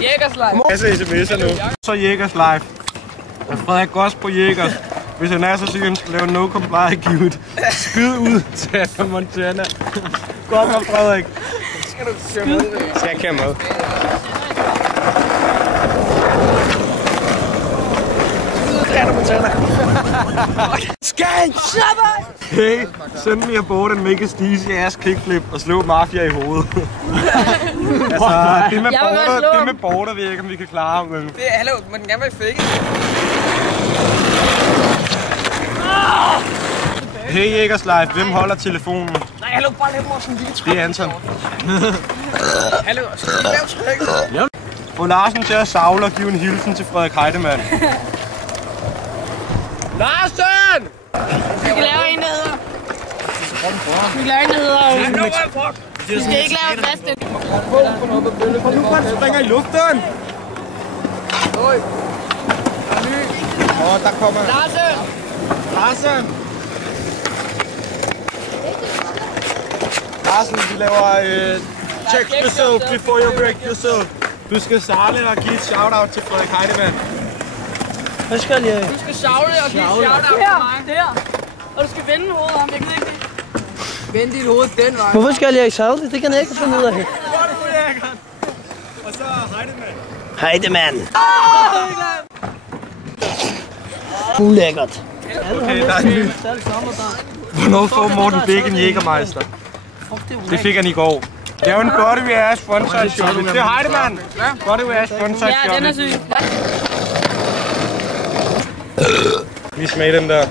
Jægers Live. Masse sms'er nu. Så Jægers Live. Og Frederik Goss på Jægers. Hvis han er så syg, han skal lave no comply givet. Skyd ud til Montana. Godt med Frederik. Skal du køre med? Skal jeg køre med? Skæg! Hey, send me aboard and make a steezy ass kickflip og slå mafia i hovedet. Altså, det med border ved jeg ikke, om vi kan klare, men... Det er, hallo, må den gerne være fake? Hey Jægers Live, hvem holder telefonen? Nej, hallo, bare lav mig sådan en lille tryk. Det er Anton. Hallo, skal vi lave trykket? Få Larsen til at savle og give en hilsen til Frederik Heidemann. Larsen! Vi skal lave en, der hedder... Vi skal ikke lave fast det. For nu kan den springer i luften! Oj! Der kommer... Larsen! Larsen, vi laver... Check yourself before you break yourself. Du skal savle og give et shout-out til Frederik Heidemann. Hvad skal jeg? Du skal savle og give et shout-out til mig. Der. Og du skal vende hovedet om, jeg gider ikke det. Vend dit hoved den vej. Hvorfor skal jeg savle? Det kan jeg ikke finde ud af. Og så Heidemann. Ulækkert. Okay, der er en ny. Hvornår får Morten Bæk en Jägermeister? Det fik han i går. Det er jo en body ass frontside shot. Det er Heidemann. Body ass frontside shot. Ja, den er syg. Vi smager den der.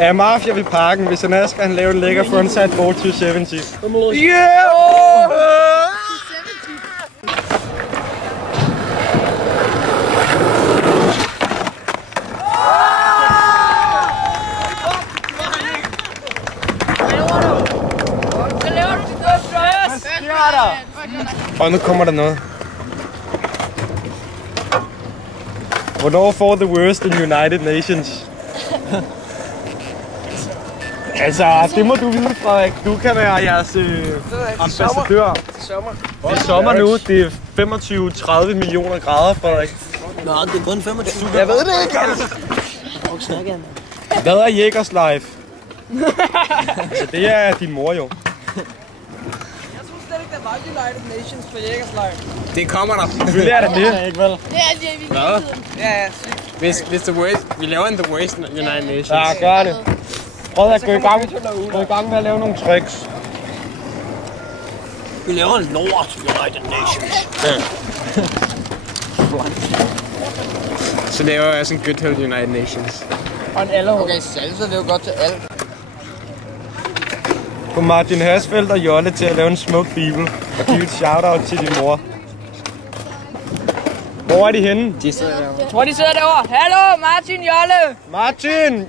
Er Mafia ved parken? Hvis han er, skal han lave en lækker frontside ball 270. Yeah! Og nu kommer der noget. Hvornår får the worst in United Nations? Altså, det må du vide, Frederik. Du kan være jeres ambassadør. Det er sommer nu. Det er 25-30 millioner grader, Frederik. Nå, det er kun 25. Jeg ved det ikke, Hvad er Jægers Live? Altså, det er din mor jo. Der var United Nations for Jægers Live. Det kommer der. Selvfølgelig er det det. Det er alt det, vi kan vide. Ja, sygt. Hvis the worst, vi laver en The Worst United Nations. Ja, gør det. Prøv at gå i gang med at lave nogle tricks. Vi laver en lort United Nations. Så laver jeg også en Good Hill United Nations. Og en aller. Okay, salsa, det er jo godt til alt. Få Martin Hasfeldt og Jolle til at lave en smuk bibel og give et shout-out til din mor. Hvor er de henne? De sidder derovre. Jeg tror, de sidder derovre. Hallo, Martin, Jolle! Martin!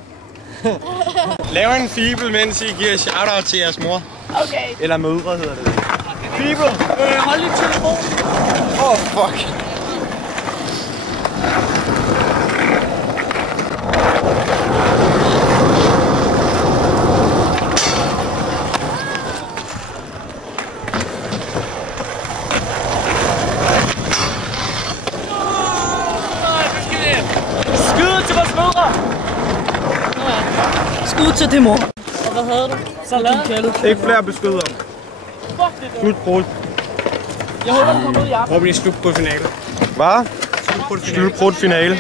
Lav en fibel, mens I giver shout-out til jeres mor. Okay. Eller mødre hedder det. Fibel! Hold lige telefon. Fuck. Skud til det, mor. Og hvad havde du? Salat. Ikke flere beskeder. Slutbrud. Jeg håber, du kommer ud i aften. Håber, det er slutbrud finale. Hvad? Slutbrud finale.